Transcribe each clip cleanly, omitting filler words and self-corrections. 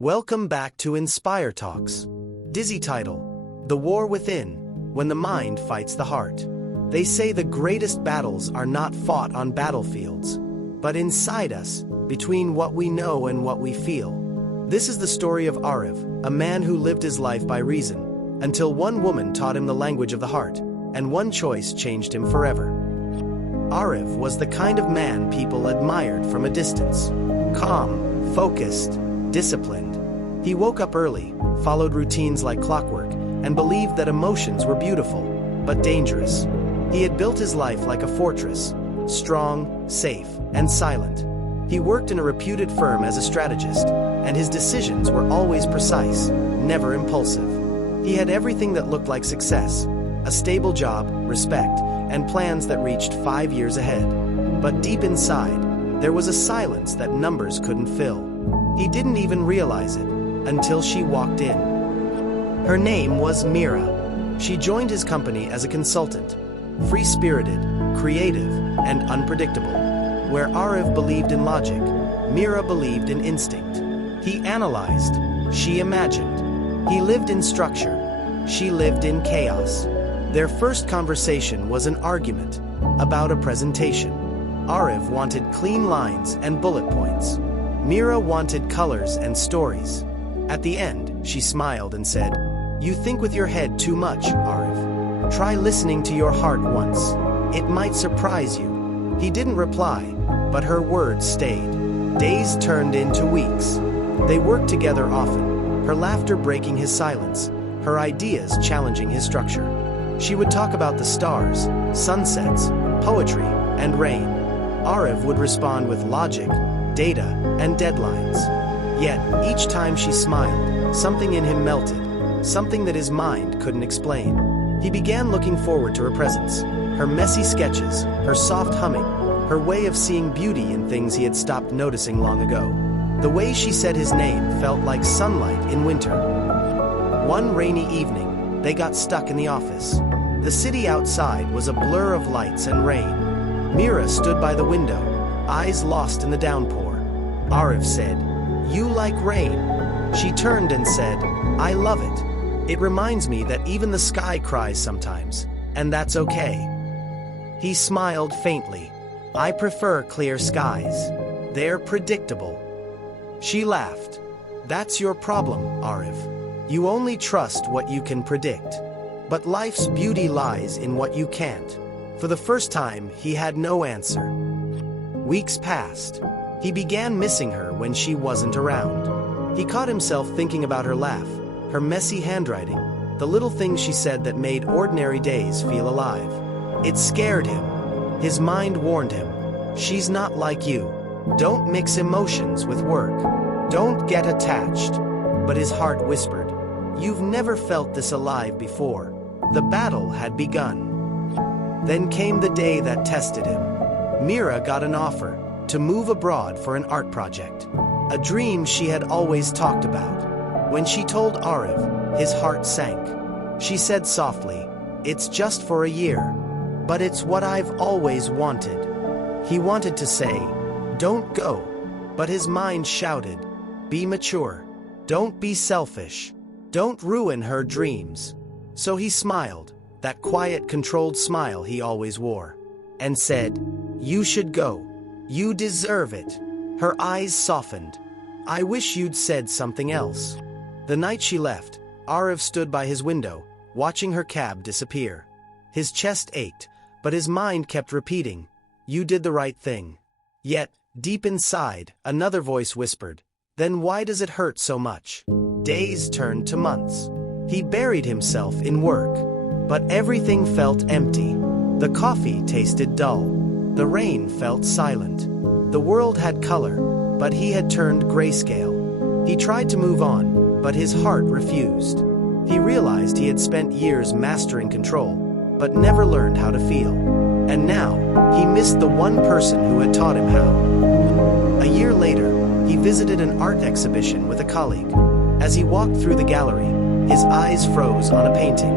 Welcome back to Inspire Talks. Dizzy title: The War Within, When the Mind Fights the Heart. They say the greatest battles are not fought on battlefields, but inside us, between what we know and what we feel. This is the story of Arif, a man who lived his life by reason, until one woman taught him the language of the heart, and one choice changed him forever. Arif was the kind of man people admired from a distance. Calm, focused, disciplined. He woke up early, followed routines like clockwork, and believed that emotions were beautiful, but dangerous. He had built his life like a fortress, strong, safe, and silent. He worked in a reputed firm as a strategist, and his decisions were always precise, never impulsive. He had everything that looked like success: a stable job, respect, and plans that reached 5 years ahead. But deep inside, there was a silence that numbers couldn't fill. He didn't even realize it until she walked in. Her name was Mira. She joined his company as a consultant, free-spirited, creative, and unpredictable. Where Arif believed in logic, Mira believed in instinct. He analyzed, she imagined. He lived in structure, she lived in chaos. Their first conversation was an argument about a presentation. Arif wanted clean lines and bullet points. Mira wanted colors and stories. At the end, she smiled and said, "You think with your head too much, Arif. Try listening to your heart once. It might surprise you." He didn't reply, but her words stayed. Days turned into weeks. They worked together often, her laughter breaking his silence, her ideas challenging his structure. She would talk about the stars, sunsets, poetry, and rain. Arif would respond with logic, data, and deadlines. Yet, each time she smiled, something in him melted, something that his mind couldn't explain. He began looking forward to her presence, her messy sketches, her soft humming, her way of seeing beauty in things he had stopped noticing long ago. The way she said his name felt like sunlight in winter. One rainy evening, they got stuck in the office. The city outside was a blur of lights and rain. Mira stood by the window, eyes lost in the downpour. Arif said, "You like rain." She turned and said, "I love it. It reminds me that even the sky cries sometimes, and that's okay." He smiled faintly. "I prefer clear skies. They're predictable." She laughed. "That's your problem, Arif. You only trust what you can predict. But life's beauty lies in what you can't." For the first time, he had no answer. Weeks passed. He began missing her when she wasn't around. He caught himself thinking about her laugh, her messy handwriting, the little things she said that made ordinary days feel alive. It scared him. His mind warned him, "She's not like you. Don't mix emotions with work. Don't get attached." But his heart whispered, "You've never felt this alive before." The battle had begun. Then came the day that tested him. Mira got an offer to move abroad for an art project, a dream she had always talked about. When she told Arif, his heart sank. She said softly, "It's just for a year, but it's what I've always wanted." He wanted to say, "Don't go," but his mind shouted, "Be mature. Don't be selfish. Don't ruin her dreams." So he smiled, that quiet, controlled smile he always wore, and said, "You should go. You deserve it." Her eyes softened. "I wish you'd said something else." The night she left, Arif stood by his window, watching her cab disappear. His chest ached, but his mind kept repeating, "You did the right thing." Yet, deep inside, another voice whispered, "Then why does it hurt so much?" Days turned to months. He buried himself in work, but everything felt empty. The coffee tasted dull. The rain felt silent. The world had color, but he had turned grayscale. He tried to move on, but his heart refused. He realized he had spent years mastering control, but never learned how to feel. And now, he missed the one person who had taught him how. A year later, he visited an art exhibition with a colleague. As he walked through the gallery, his eyes froze on a painting.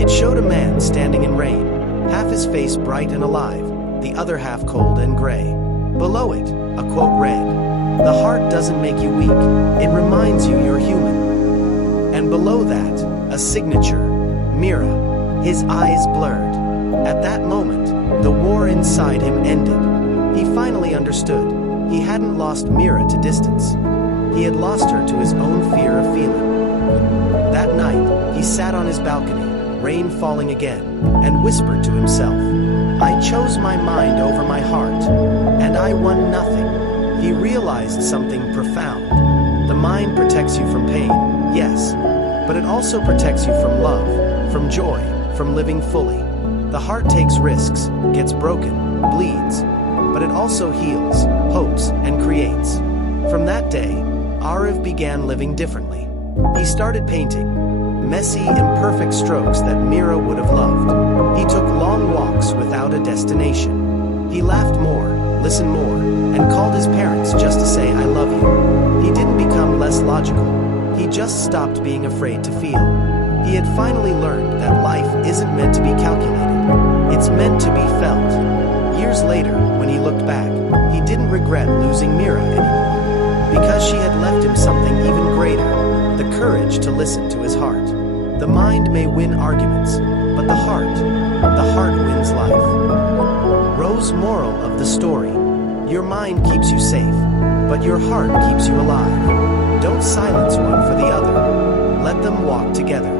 It showed a man standing in rain, half his face bright and alive, the other half cold and gray. Below it, a quote read, The heart doesn't make you weak, it reminds you you're human. And below that, a signature, Mira, his eyes blurred. At that moment, the war inside him ended. He finally understood. He hadn't lost Mira to distance. He had lost her to his own fear of feeling. That night, he sat on his balcony, rain falling again, and whispered to himself, "I chose my mind over my heart, and I won nothing." He realized something profound. The mind protects you from pain, yes, but it also protects you from love, from joy, from living fully. The heart takes risks, gets broken, bleeds, but it also heals, hopes, and creates. From that day, Arav began living differently. He started painting, messy, imperfect strokes that Mira would have loved. He took long walks without a destination. He laughed more, listened more, and called his parents just to say, "I love you." He didn't become less logical. He just stopped being afraid to feel. He had finally learned that life isn't meant to be calculated. It's meant to be felt. Years later, when he looked back, he didn't regret losing Mira anymore, because she had left him something even greater, the courage to listen to his heart. The mind may win arguments, but the heart wins life. Rose moral of the story: your mind keeps you safe, but your heart keeps you alive. Don't silence one for the other. Let them walk together.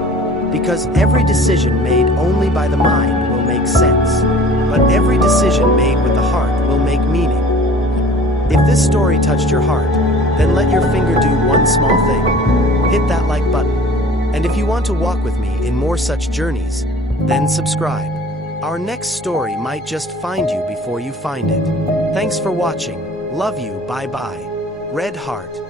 Because every decision made only by the mind will make sense, but every decision made with the heart will make meaning. If this story touched your heart, then let your finger do one small thing. Hit that like button. And if you want to walk with me in more such journeys, then subscribe. Our next story might just find you before you find it. Thanks for watching. Love you. Bye bye. Red Heart.